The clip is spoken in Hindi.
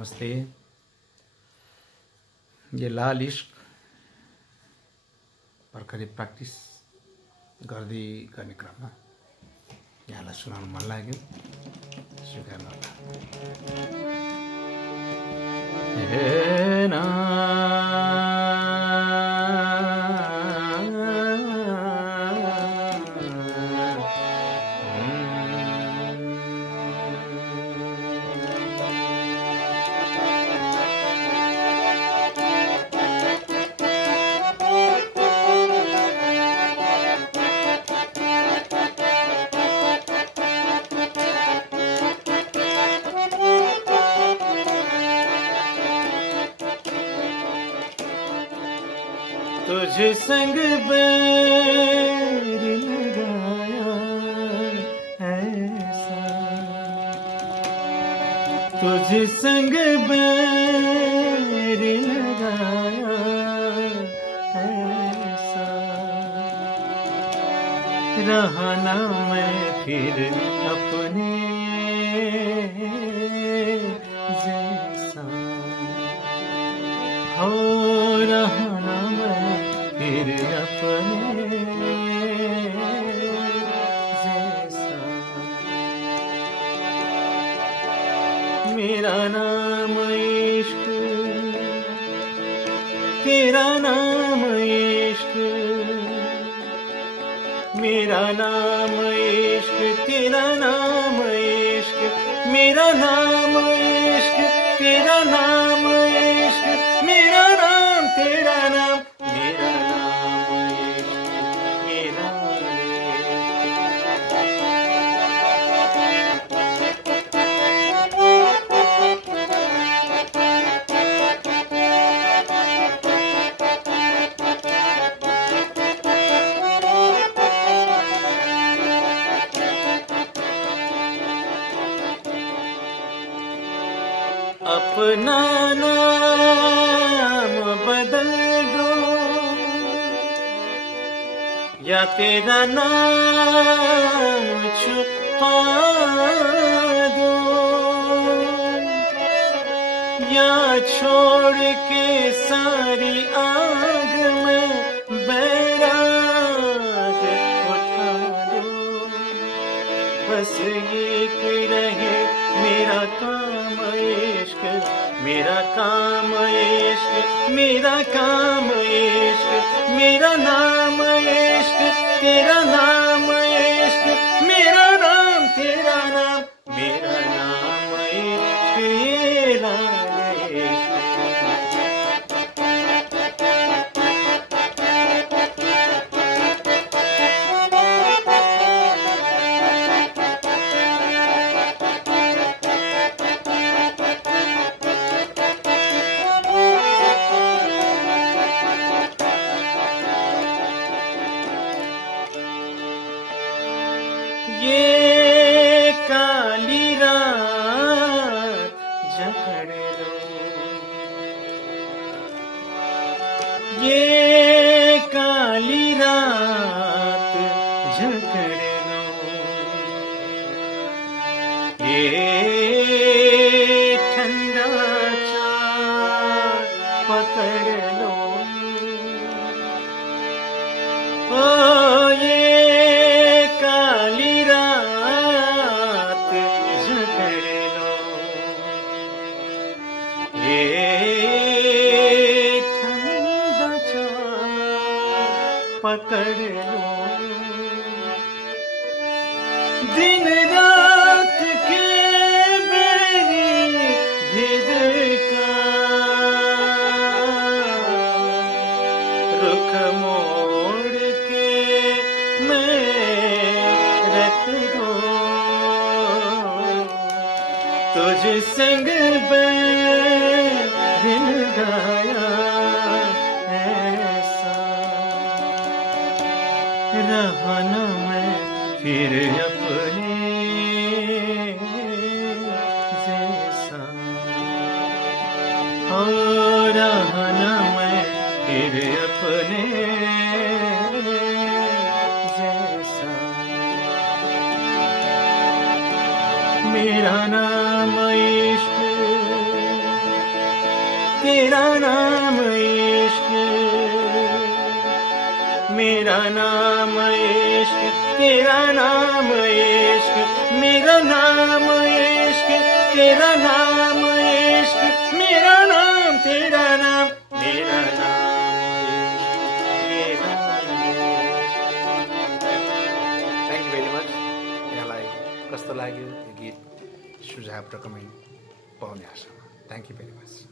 नमस्ते। ये लाल इश्क भर्खरै प्र्याक्टिस गर्दै गर्ने क्रममा यहाँलाई सुनाउन मन लाग्यो, स्वीकार्नु होला। तुझे संग बैर लगाया ऐसा, तुझे संग बैर लगाया ऐसा, रहा ना मैं फिर अपने जैसा, हो रहा फिर अपने जैसा। मेरा नाम इश्क, तेरा नाम इश्क, मेरा नाम इश्क, तेरा नाम इश्क, मेरा नाम इश्क, तेरा नाम इश्क, मेरा नाम तेरा नाम, मेरा नाम इश्क, मेरा अपना नाम बदल दो या तेरा नाम छुपा दो, या छोड़ के सारी आग में बैराग उठा दो। बस एक रहे मेरा काम इश्क, मेरा काम इश्क, मेरा काम इश्क, मेरा नाम इश्क, तेरा नाम इश्क, मेरा नाम तेरा नाम, मेरा नाम इश्क, तेरा इश्क। ये काली रात जकड़ लो, ये काली रात जकड़ लो, ये ठंडा चाँद पकड़ लो, ओ ये काली रात जकड़ लो, ये ठंडा चाँद पकड़ लो। दिन रात के मेरी भेद का रुख मोड़ के मैं रख दो, तुझ संग बैर लगाया ऐसा, रहा न मैं फिर अपने जैसा, हो रहा न मैं फिर अपने जैसा। मेरा नाम इश्क, तेरा नाम इश्क, मेरा नाम इश्क, तेरा नाम इश्क, मेरा नाम इश्क, तेरा नाम इश्क, मेरा नाम, तेरा नाम, मेरा नाम इश्क, थ्याङ्क यू भेरी मच। यहाँलाई कस्तो लाग्यो यो गीत सुझाव र कमेन्ट पाउने आशामा। Thank you very much.